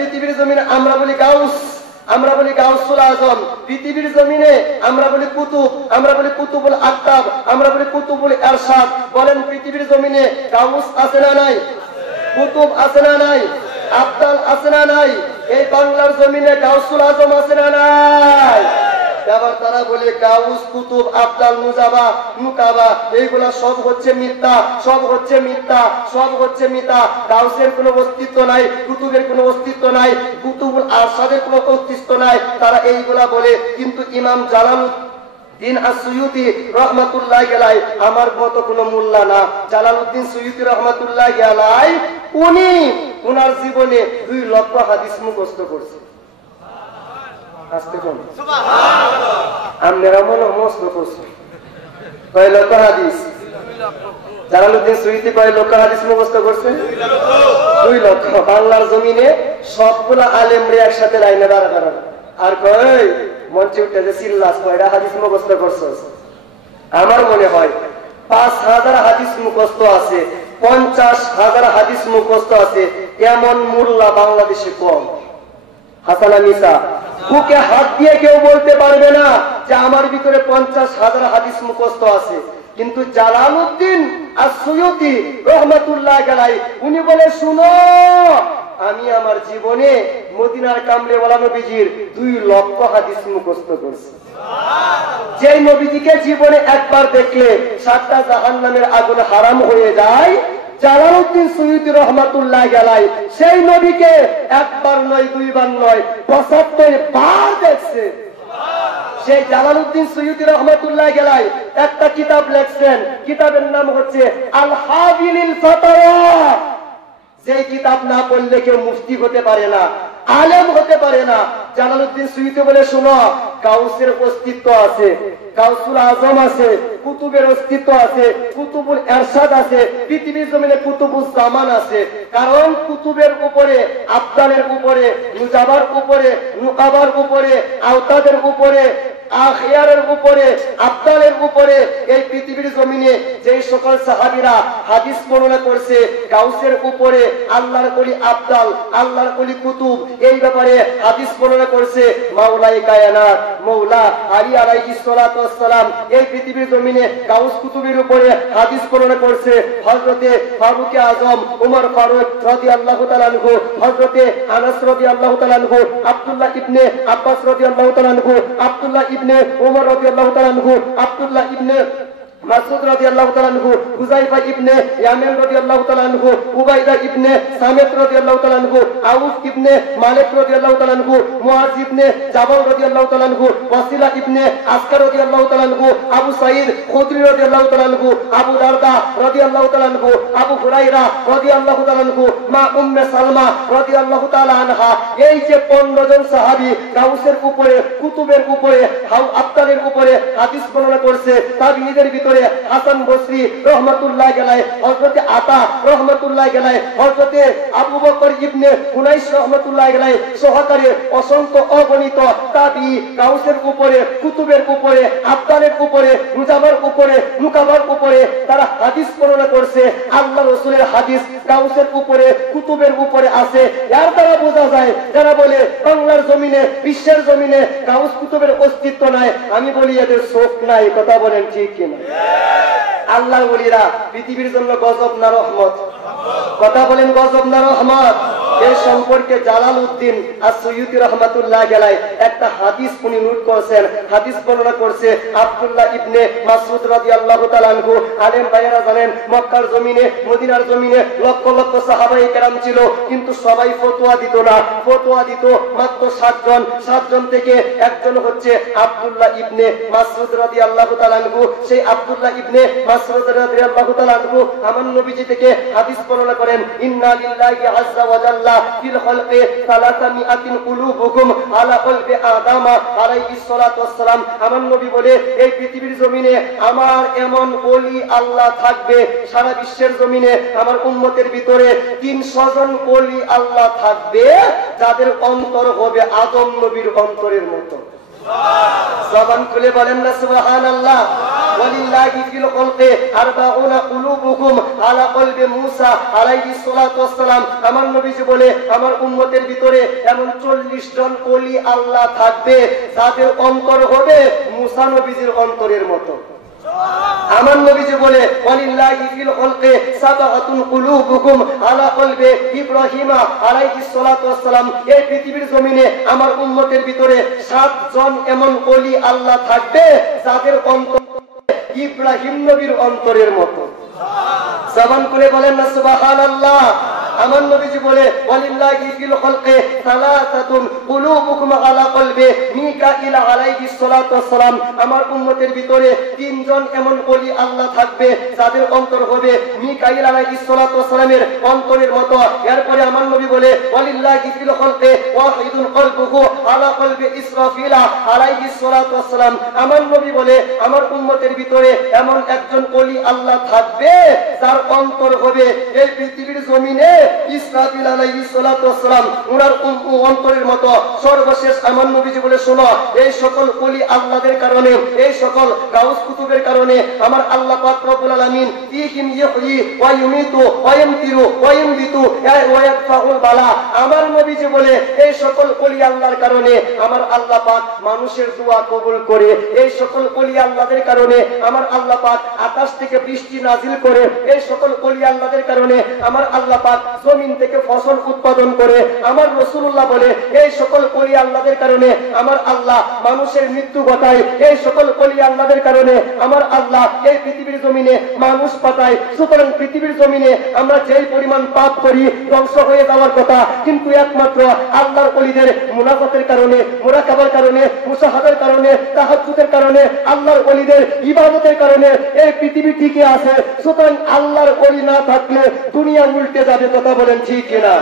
পৃথিবীর জমিনে আমরা বলি গাউস, আমরা বলি গাউসুল আজম। পৃথিবীর জমিনে আমরা বলি কুতুব, আমরা বলি কুতুবুল আকতাব, আমরা বলি কুতুবুল এরশাদ। বলেন পৃথিবীর জমিনে গাউস আছে না নাই? কুতুব আছে না নাই? আব্দাল আছে না নাই? এই বাংলার জমিনে গাউসুল আজম আছে না নাই? আবার তারা বলে গাউস, কুতুব, আব্দাল, মুজাবা, মুকাবা এইগুলা সব হচ্ছে মিথ্যা, সব হচ্ছে মিথ্যা, সব হচ্ছে মিথ্যা। গাউসের কোনো অস্তিত্ব নাই, কুতুবের কোনো অস্তিত্ব নাই, কুতুবুল আরশাদের কোনো অস্তিত্ব নাই, তারা এইগুলা বলে। কিন্তু ইমাম জালালউদ্দিন আস-সুয়ুতি রহমাতুল্লাহি আলাইহি আমার মতো কোনো মোল্লা না, জালালউদ্দিন সুয়ুতি রহমাতুল্লাহি আলাইহি উনি ওনার জীবনে 2 লক্ষ হাদিস মুখস্থ করছে। আপনারা মনে মস্ত করছেন কয় লক্ষ হাদিস? জালালউদ্দিন সুয়ুতি কয় লক্ষ হাদিস মুখস্থ করছে? 2 লক্ষ। বাংলার জমিনে সবগুলা আলেমরে একসাথে লাইনে দাঁড়া করানো। আর কয় মঞ্চে উঠে যে চিল্লাস কয়টা হাদিস মুখস্থ করছস? আমার মনে হয় 5,000 হাদিস মুখস্থ আছে, 50,000 হাদিস মুখস্থ আছে এমন মোল্লা বাংলাদেশে কম। হাসান মিসা বুকে হাত দিয়ে কেউ বলতে পারবে না যে আমার ভিতরে 50,000 হাদিস মুখস্থ আছে। কিন্তু জালালউদ্দিন আস-সুয়ুতি রহমাতুল্লাহি আলাইহি উনি বলে, শুনো আমি আমার জীবনে মদিনার কামলেওয়ালা নবীজির 2 লক্ষ হাদিস মুখস্থ করছি। যে নবীজিকে জীবনে একবার দেখলে 7টা জাহান্নামের আগুন হারাম হয়ে যায়, জালালউদ্দিন সুয়ুতি রহমাতুল্লাহি আলাইহি সেই নবীকে একবার নয়, 2 বার নয়, 75 বার দেখছে। সেই জালালউদ্দিন সুয়ুতি রহমাতুল্লাহি আলাইহি একটা কিতাব লিখছেন, কিতাবের নাম হচ্ছে আল হাবিলিল ফাতাওয়া। যে কিতাব না পড়লে কেউ মুফতি হতে পারে না, আলেম হতে পারে না। জালালউদ্দিন সুয়ুতি বলে, শোনো গাউসের অস্তিত্ব আছে, গাউসুল আজম আছে, কুতুবের অস্তিত্ব আছে, কুতুবুল এরশাদ আছে, পৃথিবীর জমিনে কুতুবুল জামান আছে। কারণ কুতুবের উপরে, আব্দালের উপরে, মুজাবার উপরে, মুকাবার উপরে, আওতাদের উপরে, আখিয়ারের উপরে, আব্দালের উপরে এই পৃথিবীর জমিনে যে সকল সাহাবীরা হাদিস বর্ণনা করছে, গাউসের উপরে আল্লাহর ওলি আব্দাল, আল্লাহর ওলি কুতুব এই ব্যাপারে হাদিস বর্ণনা করছে মাওলাই কায়নাত মাওলা আলী আলাইহিস সালাতু ওয়াস সালাম। এই পৃথিবীর জমিনে গাউস কুতুবের উপরে হাদিস বর্ণনা করছে হযরতে ফারুক আযম ওমর ফারুক রাদিয়াল্লাহু তাআলা আনহু, হযরতে আনাস রাদিয়াল্লাহু তাআলা আনহু, আব্দুল্লাহ ইবনে আব্বাস রাদিয়াল্লাহু তাআলা আনহু, আব্দুল্লাহ ইবনে ওমর রাদিয়াল্লাহু তাআলা আনহু, আব্দুল্লাহ ইবনে মাসউদ রাদিয়াল্লাহু তাআলা আনহু, হুযায়ফা ইবনে ইয়ামান রাদিয়াল্লাহু তাআলা আনহু, উবাইদা ইবনে সামিত রাদিয়াল্লাহু তাআলা আনহু, আউফ ইবনে মালিক রাদিয়াল্লাহু তাআলা আনহু, মুআজ ইবনে জাবাল রাদিয়াল্লাহু তাআলা আনহু, ওয়াসিলা ইবনে আসকার রাদিয়াল্লাহু তাআলা আনহু, আবু সাঈদ খুদরি রাদিয়াল্লাহু তাআলা আনহু, আবু দারদা রাদিয়াল্লাহু তাআলা আনহু, আবু হুরায়রা রাদিয়াল্লাহু তাআলা আনহু, মা উম্মে সালমা রাদিয়াল্লাহু তাআলা আনহা। এই যে 15 জন সাহাবী গাউসের উপরে, কুতুবের উপরে, আব্দালের উপরে হাদিস বর্ণনা করছে। তাবিঈদের ভিতরে হাসান বসরি রহমাতুল্লাহি আলাইহি, হযরতে আতা রহমাতুল্লাহি আলাইহি, হযরতে আবু বকর ইবনে হুনাইস রহমাতুল্লাহি আলাইহি সহকারে অসংখ্য অগণিত তাবিঈ গাউসের উপরে, কুতুবের উপরে, আব্দালের উপরে, মুজাবার উপরে, মুকাবার উপরে তারা হাদিস বর্ণনা করছে। আল্লাহ রাসূলের হাদিস গাউসের উপরে, কুতুবের উপরে আছে। এর দ্বারা বোঝা যায় যারা বলে বাংলার জমিনে, বিশ্বের জমিনে গাউস কুতুবের অস্তিত্ব নাই, আমি বলি এদের চোখ নাই। কথা বলেন ঠিক কিনা? আল্লাহর ওলিরা পৃথিবীর জন্য গজব না রহমত? কথা বলেন গজব না রহমত? এই সম্পর্কে জালালউদ্দিন আস-সুয়ুতি রাহমাতুল্লাহি আলাইহি একটা হাদিস উনি নোট করেছেন। হাদিস বর্ণনা করছে আব্দুল্লাহ ইবনে মাসউদ রাদিয়াল্লাহু তাআলা আনহু। আলেম ভাইয়েরা জানেন মক্কার জমিনে, মদিনার জমিনে লক্ষ লক্ষ সাহাবায়ে কেরাম ছিল, কিন্তু সবাই ফতোয়া দিত না। ফতোয়া দিত মাত্র 7 জন। 7 জন থেকে একজন হচ্ছে আব্দুল্লাহ ইবনে মাসউদ রাদিয়াল্লাহু তাআলা আনহু। সেই আব্দুল্লাহ ইবনে মাসউদ রাদিয়াল্লাহু তাআলা আনহু আমার নবীজি থেকে হাদিস বর্ণনা করেন, ইন্না লিল্লাহি আযজা ওয়া জাল্লা ফিল খালকি 300 কুলুবুকুম আলা কলবি আদম আলাইহিস সালাতু ওয়াস সালাম। আমার নবী বলে এই পৃথিবীর জমিনে আমার এমন ওলি আল্লাহ থাকবে, সারা বিশ্বের জমিনে আমার উম্মতের ভিতরে 300 জন ওলি আল্লাহ থাকবে যাদের অন্তর হবে আদম নবীর অন্তরের মতো। জবান খুলে বলেন না সুবহানাল্লাহ। ওয়ালিল্লাহি ফিল খালকি আরবাউনা কুলুবুকুম আলা কলবি মূসা আলাইহিস সালাতু ওয়াস সালাম। আমার নবীজি বলে আমার উম্মতের ভিতরে এমন 40 জন ওলি আল্লাহ থাকবে যাদের অন্তর হবে মূসা নবীজির অন্তরের মতো। আমার নবীজি বলে ওয়ালিল্লাহি ফিল খালকি সাবআতুন কুলুবুকুম আলা কলবি ইব্রাহিম আলাইহিস সালাতু ওয়াস সালাম। এই পৃথিবীর জমিনে আমার উম্মতের ভিতরে 7 জন এমন ওলি আল্লাহ থাকবে যাদের অন্তর ইব্রাহিম নবীর অন্তরের মতো। জবান করে বলেন না সুবহানাল্লাহ। আমার নবীজি বলে ওয়ালিল্লাহি ফিল খালকি সালাসাতুন কুলুবুকুম আলা কলবি মিকাইল আলাইহিস সালাতু ওয়াস সালাম। আমার উম্মতের ভিতরে 3 জন এমন ওলি আল্লাহ থাকবে যাদের অন্তর হবে মিকাইল আলাইহিস সালাতু ওয়াস সালামের অন্তরের মতো। এরপরে আমার নবী বলে ওয়ালিল্লাহি ফিল খালকি ওয়াহিদুন কলবুহু আলা কলবি ইসরাফিল আলাইহিস সালাতু ওয়াস সালাম। আমার নবী বলে আমার উম্মতের ভিতরে এমন একজন ওলি আল্লাহ থাকবে যার অন্তর হবে এই পৃথিবীর জমিনে ইসরাফিল আলাইহিস সালাতু ওয়াস সালাম ওনার অন্তরের মতো। সর্বশেষ আমার নবীজি বলে শোনো, এই সকল ওলি আল্লাহদের কারণে, এই সকল গাউস কুতুবের কারণে আমার আল্লাহ পাক রব্বুল আলামিন ইহিম ইহয়ি ওয়া ইউমিতু ওয়া ইয়ামতিরু ওয়া ইয়ামবিতু ওয়া ইয়াকফাউল বালা। আমার নবীজি বলে এই সকল ওলি আল্লাহর কারণে আমার আল্লাহ পাক মানুষের দোয়া কবুল করে। এই সকল ওলি আল্লাহদের কারণে আমার আল্লাহ পাক আকাশ থেকে বৃষ্টি নাজিল করে। এই সকল ওলি আল্লাহদের কারণে আমার আল্লাহ পাক জমিন থেকে ফসল উৎপাদন করে। আমার রাসূলুল্লাহ বলে এই সকল ওলি আল্লাহদের কারণে আমার আল্লাহ মানুষের মৃত্যু ঘটায়। এই সকল ওলি আল্লাহদের কারণে আমার আল্লাহ এই পৃথিবীর জমিনে মানুষ পাঠায়। সুতরাং পৃথিবীর জমিনে আমরা যেই পরিমাণ পাপ করি ধ্বংস হয়ে যাওয়ার কথা, কিন্তু একমাত্র আল্লাহর ওলিদের মুনাফাতের কারণে, মুরাকাবার কারণে, মুসাহাদার কারণে, তাহাজ্জুদের কারণে, আল্লাহর ওলিদের ইবাদতের কারণে এই পৃথিবী টিকে আছে। সুতরাং আল্লাহর ওলি না থাকলে দুনিয়া উল্টে যাবে। কথা বলেন ঠিক কিনা?